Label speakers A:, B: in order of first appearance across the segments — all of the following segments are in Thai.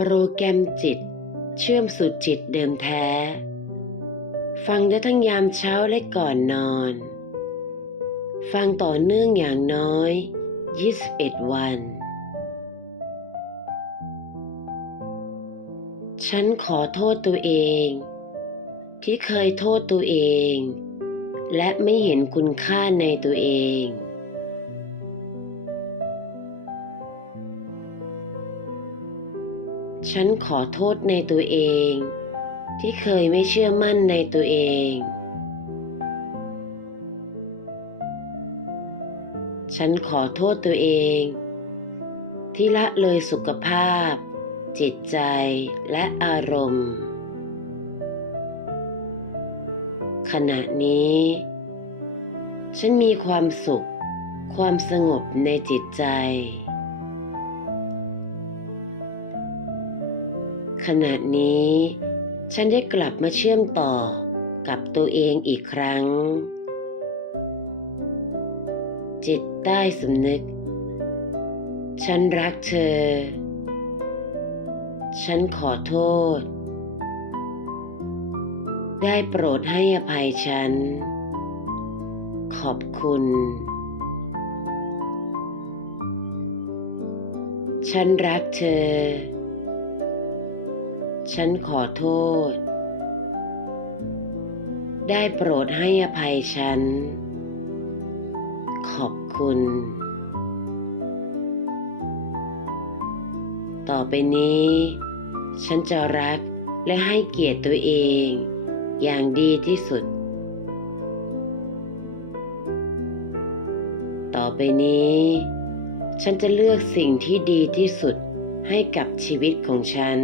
A: โปรแกรมจิต เชื่อมสู่จิตเดิมแท้ ฟังได้ทั้งยามเช้าและก่อนนอน ฟังต่อเนื่องอย่างน้อย 21 วัน ฉันขอโทษตัวเอง ที่เคยโทษตัวเอง และไม่เห็นคุณค่าในตัวเอง ฉันขอโทษในตัวเอง ที่เคยไม่เชื่อมั่นในตัวเอง ฉันขอโทษตัวเอง ที่ละเลยสุขภาพ จิตใจและอารมณ์ ขณะนี้ ฉันมีความสุข ความสงบในจิตใจ ขณะนี้ ฉันได้กลับมาเชื่อมต่อกับตัวเองอีกครั้ง จิตใต้สำนึก ฉันรักเธอ ฉันขอโทษ ได้โปรดให้อภัยฉัน ขอบคุณ ฉันรักเธอ ฉันขอโทษ ได้โปรดให้อภัยฉัน ขอบคุณ ต่อไปนี้ ฉันจะรักและให้เกียรติตัวเอง อย่างดีที่สุด ต่อไปนี้ ฉันจะเลือกสิ่งที่ดีที่สุดให้กับชีวิตของฉัน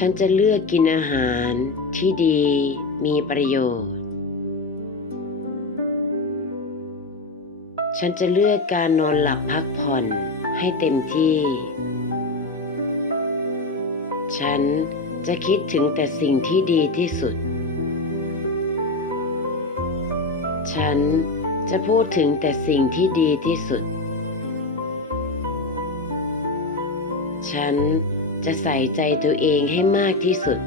A: ฉันจะเลือกกินอาหารที่ดีมีประโยชน์ ฉันจะเลือกการนอนหลับพักผ่อนให้เต็มที่ ฉันจะคิดถึงแต่สิ่งที่ดีที่สุด ฉันจะพูดถึงแต่สิ่งที่ดีที่สุด ฉัน จะใส่ใจตัวเองให้มากที่สุด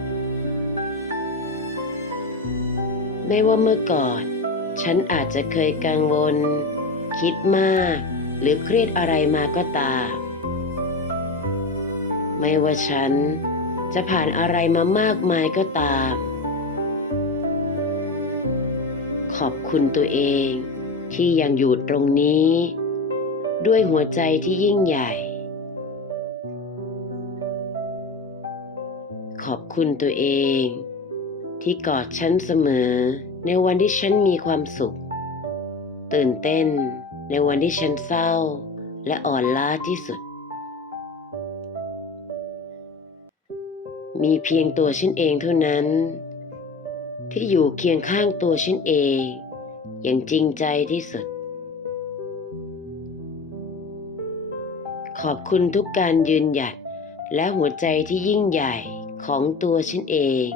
A: ไม่ว่าเมื่อก่อน ฉันอาจจะเคยกังวล คิดมาก หรือเครียดอะไรมาก็ตาม ไม่ว่าฉันจะผ่านอะไรมามากมายก็ตาม ขอบคุณตัวเองที่ยังอยู่ตรงนี้ ด้วยหัวใจที่ยิ่งใหญ่ ขอบคุณตัวเอง ที่กอดฉันเสมอ ในวันที่ฉันมีความสุข ตื่นเต้นในวันที่ฉันเศร้า และอ่อนล้าที่สุด มีเพียงตัวฉันเองเท่านั้น ที่อยู่เคียงข้างตัวฉันเอง อย่างจริงใจที่สุด ขอบคุณทุกการยืนหยัดและหัวใจที่ยิ่งใหญ่ ของตัวฉันเอง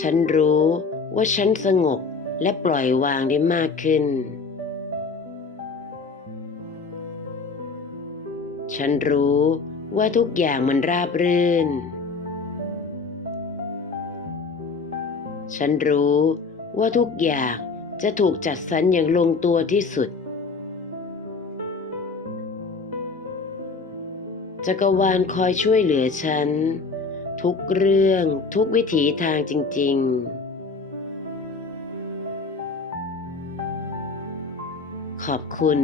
A: ฉันรู้ว่าฉันสงบและปล่อยวางได้มากขึ้น ฉันรู้ว่าทุกอย่างมันราบรื่น ฉันรู้ว่าทุกอย่างจะถูกจัดสรรอย่างลงตัวที่สุด จักรวาลคอยช่วยเหลือฉัน ทุกเรื่องทุกวิถีทางจริง ๆ ขอบคุณ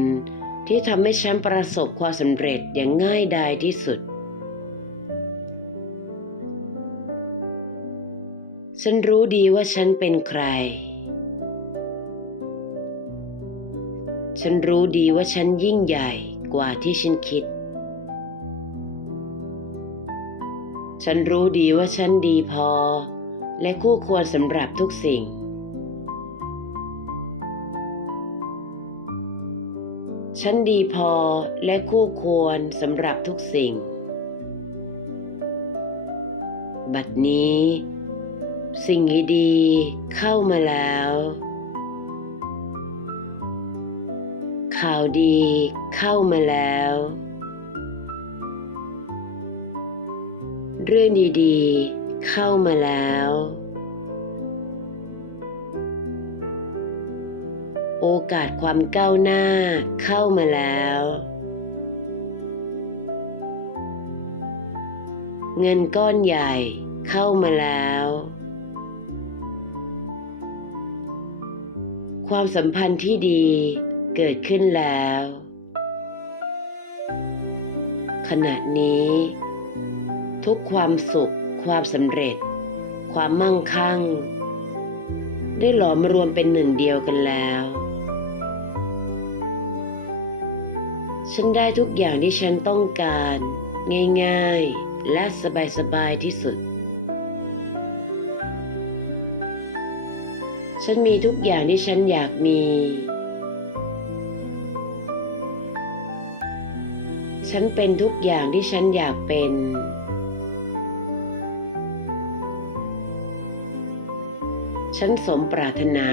A: ที่ทำให้ฉันประสบความสำเร็จอย่างง่ายดายที่สุด ฉันรู้ดีว่าฉันเป็นใคร ฉันรู้ดีว่าฉันยิ่งใหญ่กว่าที่ฉันคิด ฉันรู้ดีว่าฉันดีพอ และคู่ควรสำหรับทุกสิ่ง ฉันดีพอและคู่ควรสำหรับทุกสิ่ง บัดนี้ สิ่งดีๆเข้ามาแล้ว ข่าวดีเข้ามาแล้ว เรื่องดีๆ เข้ามาแล้ว โอกาสความก้าวหน้าเข้ามาแล้ว เงินก้อนใหญ่เข้ามาแล้ว ความสัมพันธ์ที่ดีเกิดขึ้นแล้ว ขณะนี้ ทุกความสุข ความสำเร็จ ความมั่งคั่ง ได้หลอมรวมเป็นหนึ่งเดียวกันแล้ว ฉันได้ทุกอย่างที่ฉันต้องการ ง่ายๆ และสบายๆที่สุด ฉันมีทุกอย่างที่ฉันอยากมีฉันเป็นทุกอย่างที่ฉันอยากเป็น ฉันสมปรารถนา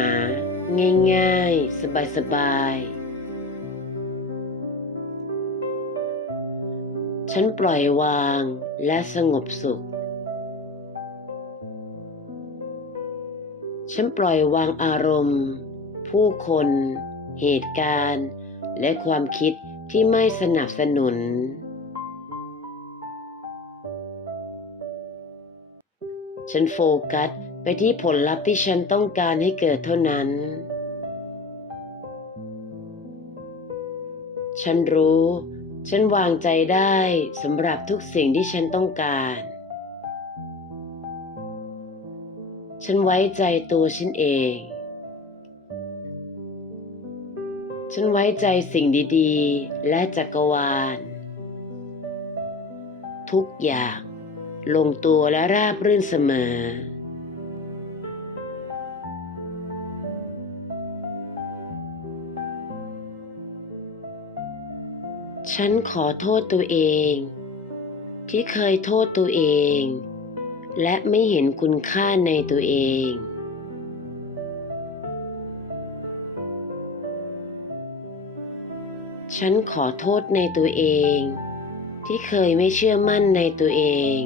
A: ง่าย ๆ สบายๆ ฉันปล่อยวางและสงบสุข ฉันปล่อยวางอารมณ์ ผู้คน เหตุการณ์ และความคิดที่ไม่สนับสนุน ฉันโฟกัส ไปที่ผลลัพธ์ที่ฉันต้องการให้เกิดเท่านั้น ฉันรู้ ฉันวางใจได้สำหรับทุกสิ่งที่ฉันต้องการ ฉันไว้ใจตัวฉันเอง ฉันไว้ใจสิ่งดีๆ และจักรวาล ทุกอย่างลงตัวและราบรื่นเสมอ ฉันขอโทษตัวเอง ที่เคยโทษตัวเอง และไม่เห็นคุณค่าในตัวเอง ฉันขอโทษในตัวเอง ที่เคยไม่เชื่อมั่นในตัวเอง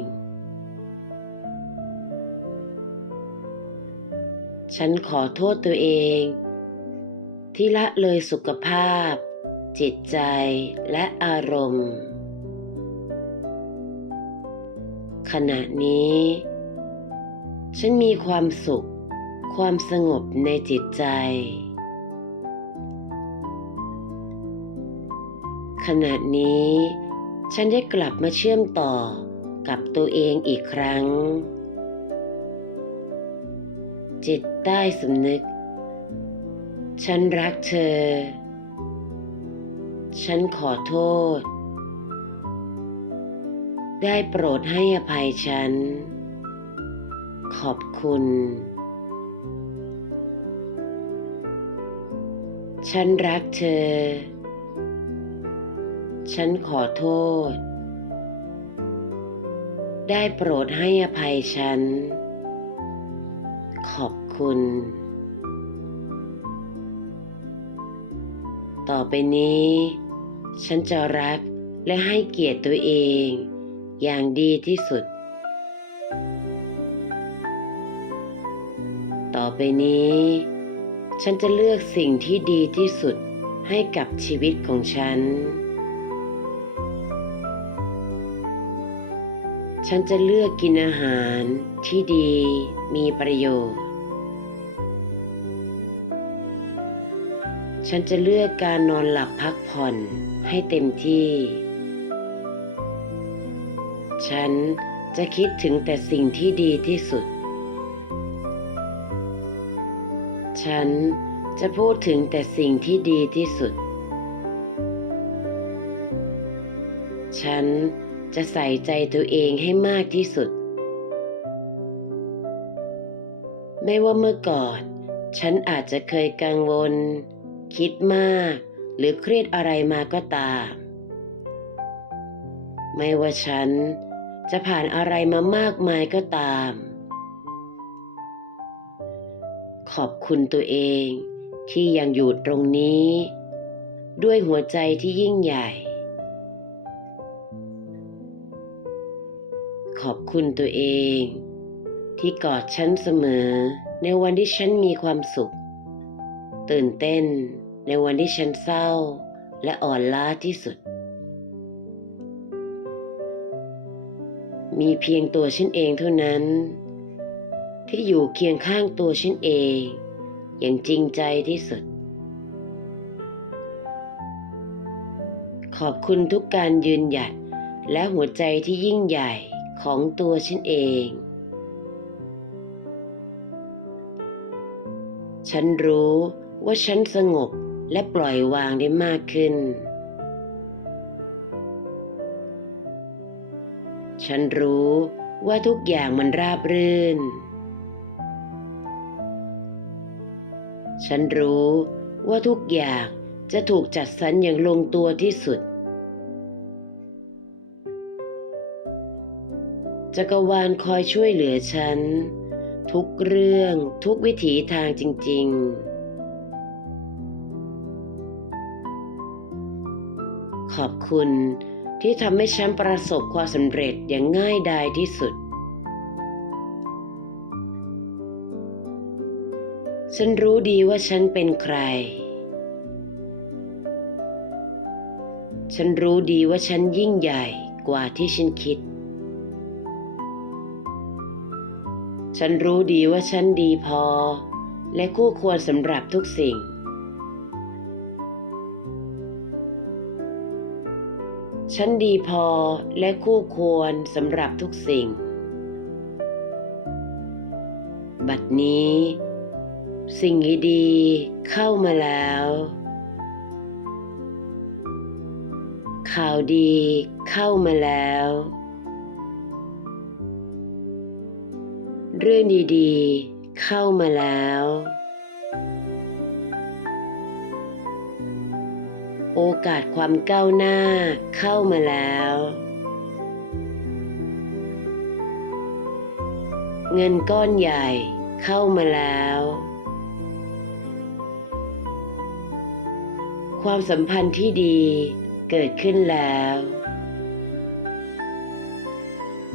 A: ฉันขอโทษตัวเอง ที่ละเลยสุขภาพ จิตใจและอารมณ์ ขณะนี้ ฉันมีความสุข ความสงบในจิตใจ ขณะนี้ ฉันได้กลับมาเชื่อมต่อกับตัวเองอีกครั้ง จิตใต้สำนึก ฉันรักเธอ ฉันขอโทษ ได้โปรดให้อภัยฉัน ขอบคุณ ฉันรักเธอ ฉันขอโทษ ได้โปรดให้อภัยฉัน ขอบคุณ ต่อไปนี้ ฉันจะรักและให้เกียรติตัวเอง อย่างดีที่สุด ต่อไปนี้ ฉันจะเลือกสิ่งที่ดีที่สุดให้กับชีวิตของฉัน ฉันจะเลือกกินอาหารที่ดีมีประโยชน์ ฉันจะเลือกการนอนหลับพักผ่อนให้เต็มที่ ฉันจะคิดถึงแต่สิ่งที่ดีที่สุด ฉันจะพูดถึงแต่สิ่งที่ดีที่สุด ฉันจะใส่ใจตัวเองให้มากที่สุด ไม่ว่าเมื่อก่อน ฉันอาจจะเคยกังวล คิดมาก หรือเครียดอะไรมาก็ตาม ไม่ว่าฉันจะผ่านอะไรมามากมายก็ตาม ขอบคุณตัวเองที่ยังอยู่ตรงนี้ ด้วยหัวใจที่ยิ่งใหญ่ ขอบคุณตัวเอง ที่กอดฉันเสมอในวันที่ฉันมีความสุข ตื่นเต้น ในวันที่ฉันเศร้าและอ่อนล้าที่สุด มีเพียงตัวฉันเองเท่านั้น ที่อยู่เคียงข้างตัวฉันเอง อย่างจริงใจที่สุด ขอบคุณทุกการยืนหยัดและหัวใจที่ยิ่งใหญ่ของตัวฉันเอง ฉันรู้ว่าฉันสงบ และปล่อยวางได้มากขึ้น ฉันรู้ว่าทุกอย่างมันราบรื่น ฉันรู้ว่าทุกอย่างจะถูกจัดสรรอย่างลงตัวที่สุด จักรวาลคอยช่วยเหลือฉัน ทุกเรื่องทุกวิถีทางจริง ๆ ขอบคุณที่ทำให้ฉันประสบความสำเร็จอย่างง่ายดายที่สุด ฉันรู้ดีว่าฉันเป็นใคร ฉันรู้ดีว่าฉันยิ่งใหญ่กว่าที่ฉันคิด ฉันรู้ดีว่าฉันดีพอ และคู่ควรสำหรับทุกสิ่ง ฉันดีพอและคู่ควรสำหรับทุกสิ่ง บัดนี้ สิ่งดีๆเข้ามาแล้ว ข่าวดีเข้ามาแล้ว เรื่องดีๆ เข้ามาแล้ว โอกาสความก้าวหน้าเข้ามาแล้ว เงินก้อนใหญ่เข้ามาแล้ว ความสัมพันธ์ที่ดีเกิดขึ้นแล้ว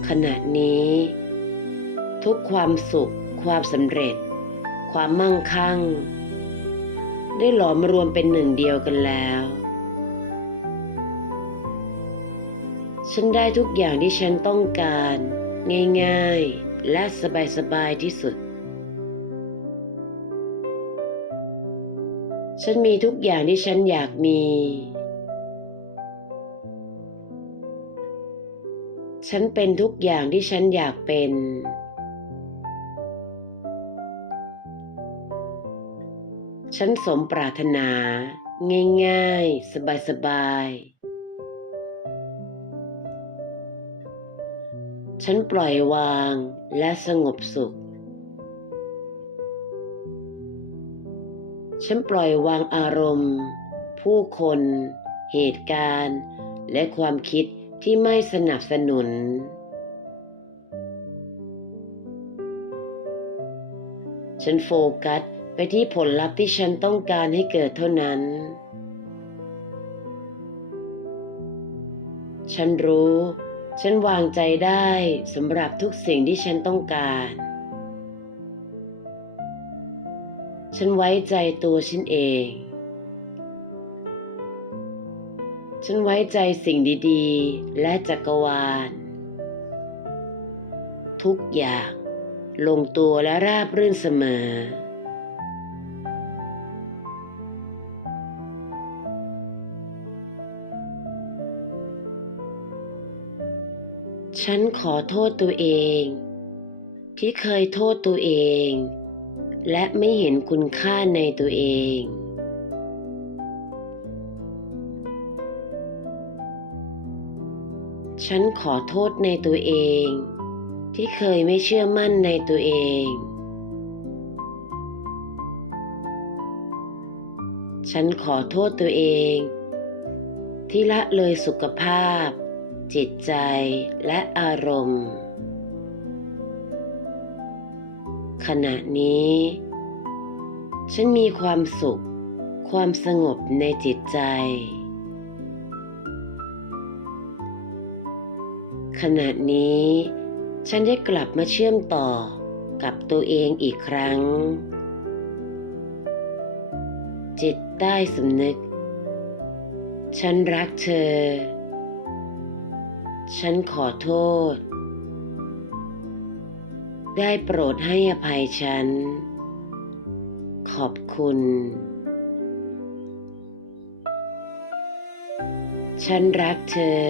A: ขณะนี้ ทุกความสุข ความสำเร็จ ความมั่งคั่งได้หลอมรวมเป็นหนึ่งเดียวกันแล้ว ฉันได้ทุกอย่างที่ฉันต้องการ ง่ายๆ และสบายๆที่สุด ฉันมีทุกอย่างที่ฉันอยากมี ฉันเป็นทุกอย่างที่ฉันอยากเป็น ฉันสมปรารถนา ง่ายๆ สบายๆ ฉันปล่อยวางและสงบสุข ฉันปล่อยวางอารมณ์ ผู้คน เหตุการณ์ และความคิดที่ไม่สนับสนุน ฉันโฟกัสไปที่ผลลัพธ์ที่ฉันต้องการให้เกิดเท่านั้น ฉันรู้ ฉันวางใจได้สำหรับทุกสิ่งที่ฉันต้องการ ฉันไว้ใจตัวฉันเอง ฉันไว้ใจสิ่งดีๆ และจักรวาล ทุกอย่างลงตัวและราบรื่นเสมอ ฉันขอโทษตัวเอง ที่เคยโทษตัวเอง และไม่เห็นคุณค่าในตัวเอง ฉันขอโทษในตัวเอง ที่เคยไม่เชื่อมั่นในตัวเอง ฉันขอโทษตัวเอง ที่ละเลยสุขภาพ จิตใจและอารมณ์ ขณะนี้ ฉันมีความสุข ความสงบในจิตใจ ขณะนี้ ฉันได้กลับมาเชื่อมต่อกับตัวเองอีกครั้ง จิตใต้สำนึก ฉันรักเธอ ฉันขอโทษ ได้โปรดให้อภัยฉัน ขอบคุณ ฉันรักเธอ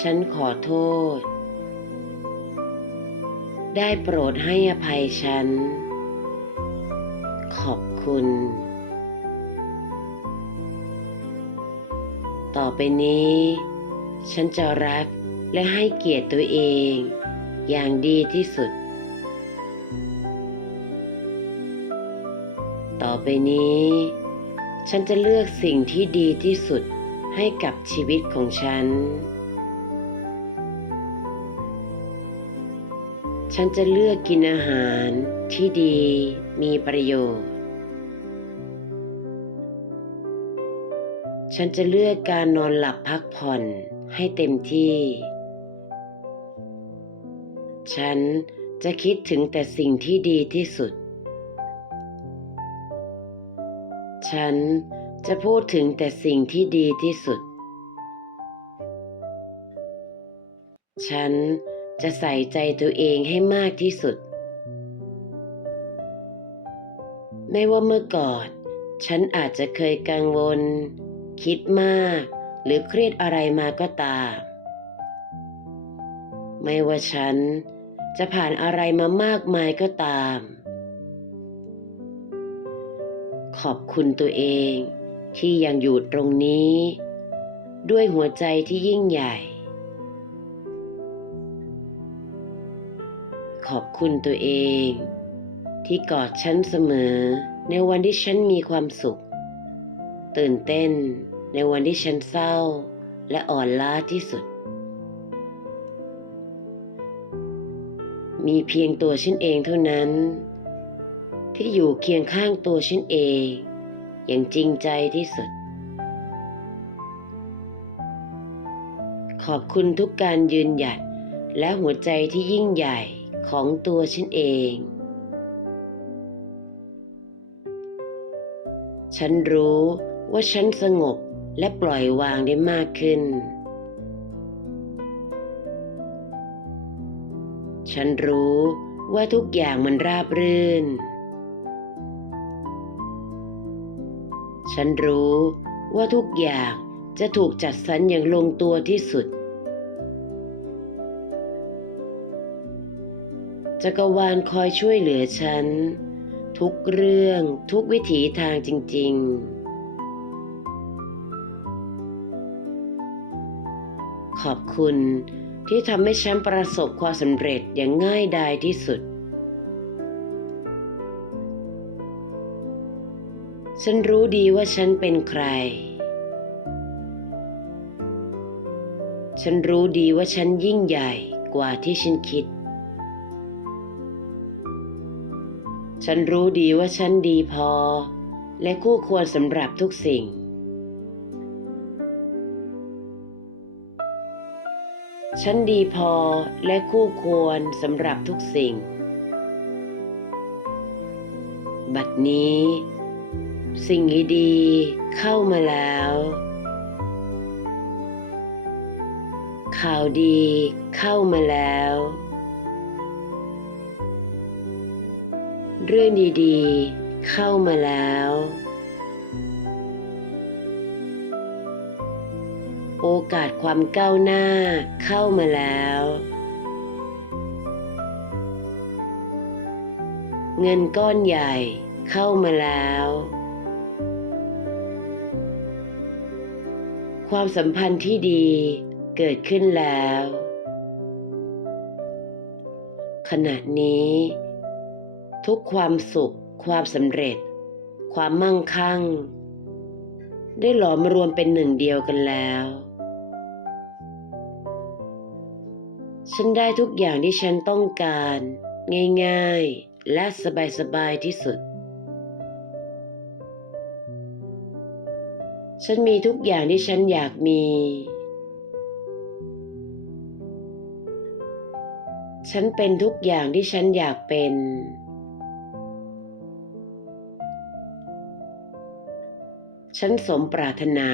A: ฉันขอโทษ ได้โปรดให้อภัยฉัน ขอบคุณต่อไปนี้ ฉันจะรักและให้เกียรติตัวเอง อย่างดีที่สุด ต่อไปนี้ ฉันจะเลือกสิ่งที่ดีที่สุดให้กับชีวิตของฉัน ฉันจะเลือกกินอาหารที่ดีมีประโยชน์ ฉันจะเลือกการนอนหลับพักผ่อน ให้เต็มที่ ฉันจะคิดถึงแต่สิ่งที่ดีที่สุด ฉันจะพูดถึงแต่สิ่งที่ดีที่สุด ฉันจะใส่ใจตัวเองให้มากที่สุด ไม่ว่าเมื่อก่อน ฉันอาจจะเคยกังวล คิดมาก หรือเครียดอะไรมาก็ตาม ไม่ว่าฉันจะผ่านอะไรมามากมายก็ตาม ขอบคุณตัวเองที่ยังอยู่ตรงนี้ ด้วยหัวใจที่ยิ่งใหญ่ ขอบคุณตัวเอง ที่กอดฉันเสมอในวันที่ฉันมีความสุข ตื่นเต้น ในวันที่ฉันเศร้าและอ่อนล้าที่สุด มีเพียงตัวฉันเองเท่านั้น ที่อยู่เคียงข้างตัวฉันเอง อย่างจริงใจที่สุด ขอบคุณทุกการยืนหยัดและหัวใจที่ยิ่งใหญ่ของตัวฉันเอง ฉันรู้ว่าฉันสงบ และปล่อยวางได้มากขึ้น ฉันรู้ว่าทุกอย่างมันราบรื่น ฉันรู้ว่าทุกอย่างจะถูกจัดสรรอย่างลงตัวที่สุด จักรวาลคอยช่วยเหลือฉัน ทุกเรื่องทุกวิถีทางจริง ๆ ขอบคุณที่ทำให้ฉันประสบความสำเร็จอย่างง่ายดายที่สุด ฉันรู้ดีว่าฉันเป็นใคร ฉันรู้ดีว่าฉันยิ่งใหญ่กว่าที่ฉันคิด ฉันรู้ดีว่าฉันดีพอ และคู่ควรสำหรับทุกสิ่ง ฉันดีพอและคู่ควรสำหรับทุกสิ่ง บัดนี้ สิ่งดีๆเข้ามาแล้ว ข่าวดีเข้ามาแล้ว เรื่องดีๆ เข้ามาแล้ว โอกาสความก้าวหน้าเข้ามาแล้ว เงินก้อนใหญ่เข้ามาแล้ว ความสัมพันธ์ที่ดีเกิดขึ้นแล้ว ขณะนี้ ทุกความสุข ความสำเร็จ ความมั่งคั่งได้หลอมรวมเป็นหนึ่งเดียวกันแล้ว ฉันได้ทุกอย่างที่ฉันต้องการ ง่ายๆ และสบายๆที่สุด ฉันมีทุกอย่างที่ฉันอยากมี ฉันเป็นทุกอย่างที่ฉันอยากเป็น ฉันสมปรารถนา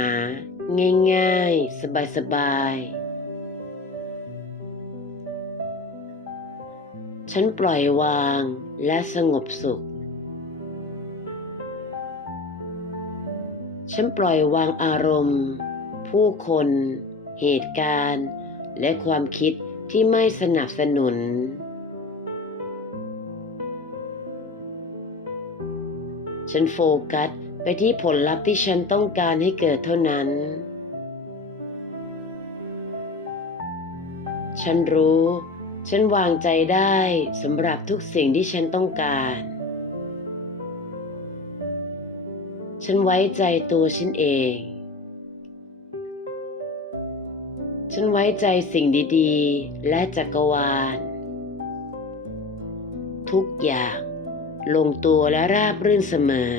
A: ง่ายๆ สบายๆ ฉันปล่อยวางและสงบสุข ฉันปล่อยวางอารมณ์ ผู้คน เหตุการณ์ และความคิดที่ไม่สนับสนุน ฉันโฟกัสไปที่ผลลัพธ์ที่ฉันต้องการให้เกิดเท่านั้น ฉันรู้ ฉันวางใจได้สำหรับทุกสิ่งที่ฉันต้องการ ฉันไว้ใจตัวฉันเอง ฉันไว้ใจสิ่งดีๆ และจักรวาล ทุกอย่างลงตัวและราบรื่นเสมอ